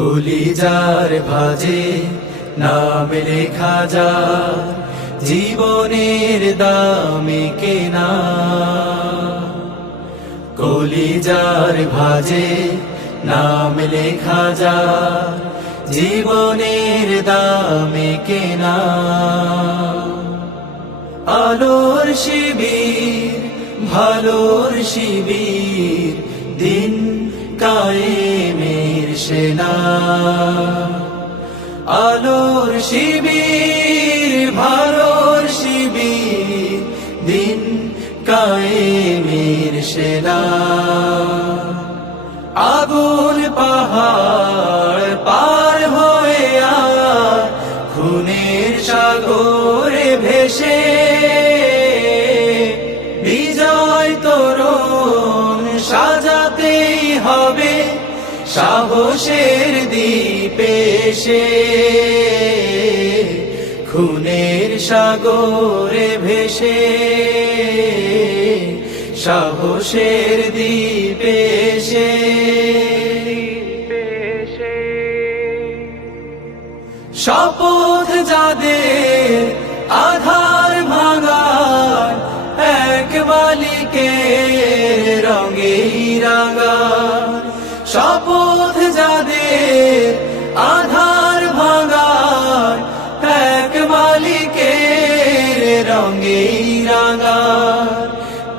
কলিজার ভাজে নাম লেখা যায়, জীবনের দামে কেনা। কলিজার ভাজে নাম লেখা যায়, জীবনের দামে কেনা। আলোর শিবির, ভালোর শিবির, দিন কায়েমের সেনা। আলোর শিবির, ভালোর শিবির, দিন কায়েমের সেনা। আগুন পাহাড় পার হয়ে আর খুনের সাগরে ভেসে, বিজয় তোরণ সাজাতেই হবে সাহসের দ্বীপে এসে। খুনের সাগরে ভেসে, সাহসের দ্বীপে এসে। শপথ যাদের আধার ভাঙার, এক বালিকের রঙেই রাঙা। শপথ যাদের আধার ভাঙার, এক মালিকের রঙেই রাঙা।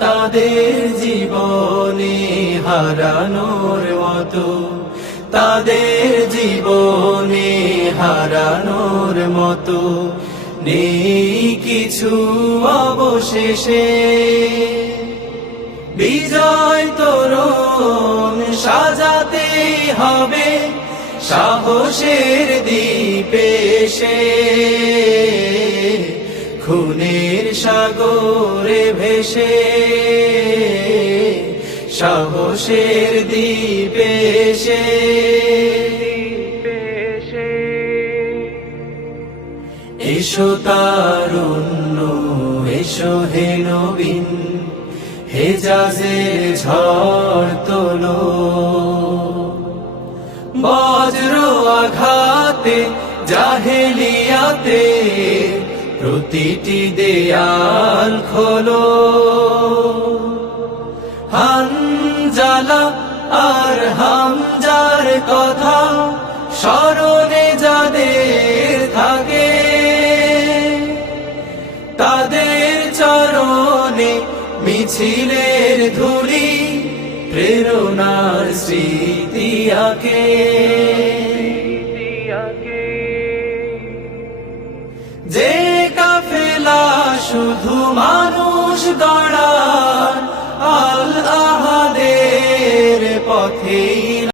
তাদের জীবনে হারানোর মতো, তাদের জীবনে হারানোর মতো নেই কিছু অবশেষে। বিজয় তোরণ সাজাতে হবে সাহসের দ্বীপে এসে। খুনের সাগরে ভেসে, সাহসের দ্বীপে এসে। এসো তারুণ্য, এসো হে নবীন, হেজাজের ঝড় তোলো। বজ্র আঘাতে জাহেলিয়াতে প্রতিটি দেয়াল খোলো। হানজালা আর হামজার কথা স্মরণে যাদের থাকে, তাদের চরণে মিছিলের ধুলি প্রেরণার স্মৃতি আঁকে। যে কাফেলা শুধু মানুষ গড়া,